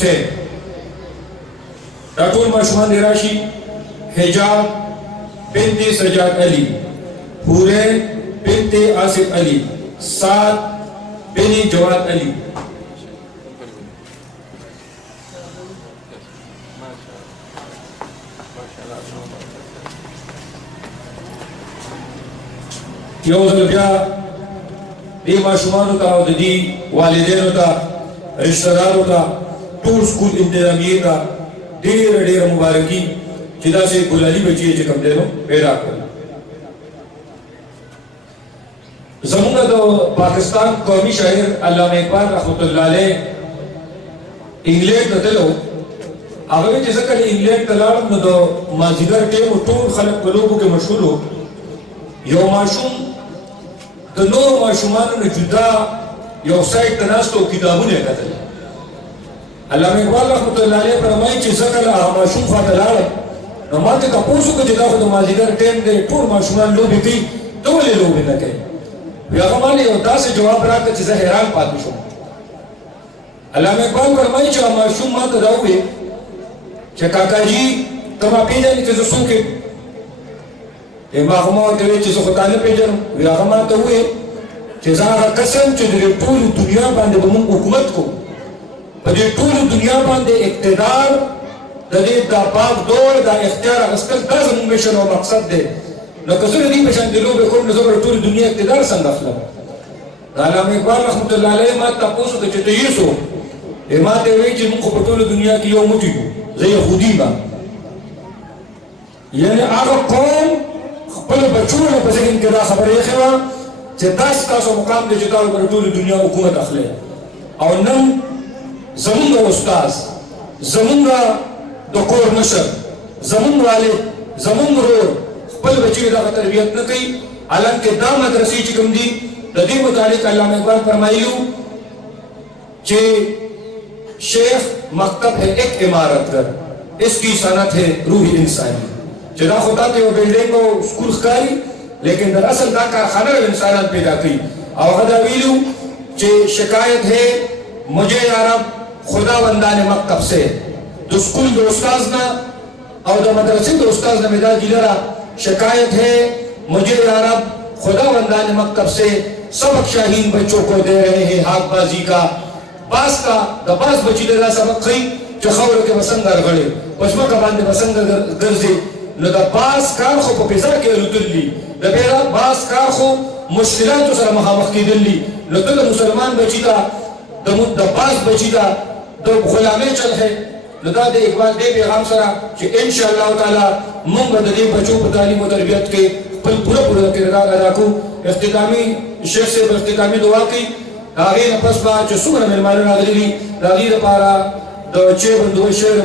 हुसैन राठौर माशुमान राशि हिजाब बिनते सजाद अली, हुरैन बिनते आसिफ अली, साद बिन जवाद अली। यो ज़लबिया दे माशुमानों का और दी वालिदैन का रिश्तेदारों का टूर स्कूल इंतजामिये का ढेर ढेर मुबारकी चिदा से गुलाली बची है कम देनो पैदा कर जमुना तो पाकिस्तान कौमी शायर अल्लामा इकबाल रहमतुल्लाह अलैह इंग्लैंड दतलो अगर जैसे कल इंग्लैंड तलाब न दो माजिगर टेम टूर खलक कलोबो के मशहूर हो यो माशूम तो नो माशुमान ने जुदा यो साइड तनास्तो किताबुने कतल अल्लामा इकबाल रहमतुल्लाह अलैह फरमाई कि सकल माशूम फातलाल नमाते का पूछो को जुदा तो माजिगर टेम दे टूर माशुमान लो भी तो ले लो भी न कहे या हमारे योद्धा से जवाब रहा कि चीज़ हैरान पाती शो अल्लामा इकबाल फरमाई कि माशूम मां तो दावे कि काका जी तुम आप ही जाने चीज़ सुन के माहमा तेरे चीज़ खुदाने पे जन या हमारे तो हुए चीज़ कसम चीज़ पूरी दुनिया बांधे बमुं हुकूमत को पर ये पूरी दुनिया बांधे इक़्तिदार दे दा बाग दौड़ दा इख्तियार अस्कल दा ज़मीन में शनो मकसद दे न कसर दी पेशान दिलों पे कोई नज़र पूरी दुनिया इक़्तिदार संगफला अल्लामा इकबाल रहमतुल्लाह अलैह मां तापूस के चीज़ ये सो मां तेरे चीज़ मुख पूरी दुनिया की यो मुठी को ज़े खुदी बा यानी आगे कौन पहले बच्चों ने पसे इनके खबर ये खबा कि 10 का सो मुकाम दे चुका है पूरी दुनिया हुकूमत अखले और नम ज़मीन उस्ताद ज़मीन दकोर नशर ज़मीन वाले ज़मीन रो पहले बच्चे का तरबियत न कई आलम के दाम मदरसे चिकम दी तदी मुतालिक अल्लामा इकबाल फरमाइलू कि शेख मकतब है एक इमारत कर इसकी सनत है रूह इंसानी जदा खुदा के वो बिल्डिंग को स्कूल कारी लेकिन दरअसल दा कारखाना इंसान पैदा की और हदाविलू कि शिकायत है मुझे यारब खुदा बंदा ने मकतब से जो स्कूल दोस्ताज ना और जो मदरसे दोस्ताज ना मेरा जिलरा शिकायत है मुझे यारब खुदा बंदा ने मकतब से सबक शाहीन बच्चों को दे रहे हैं हाथबाजी का बास का दबास बची लेना सबक खई जो खबर के बसंगर गड़े पश्मा का बांधे बसंगर गर्जे न दबास कार खो पपिज़ा के रुतली दबेरा बास कार खो मुश्किलात तो सर महामख की दिल्ली न तो मुसलमान बची था दबास बची था तो गुलामे चल है लदा दे इकबाल दे पैगाम सरा कि इंशाअल्लाह ताला मुंग बदले बच्चों को तालीम और तरबियत के पूरा किरदार अदा को इख्तितामी शेख से इख्तितामी दुआ की आगे नफस बा जो सुबह मेहमान नाज़रीन रागी पारा दो चे बंदो शेर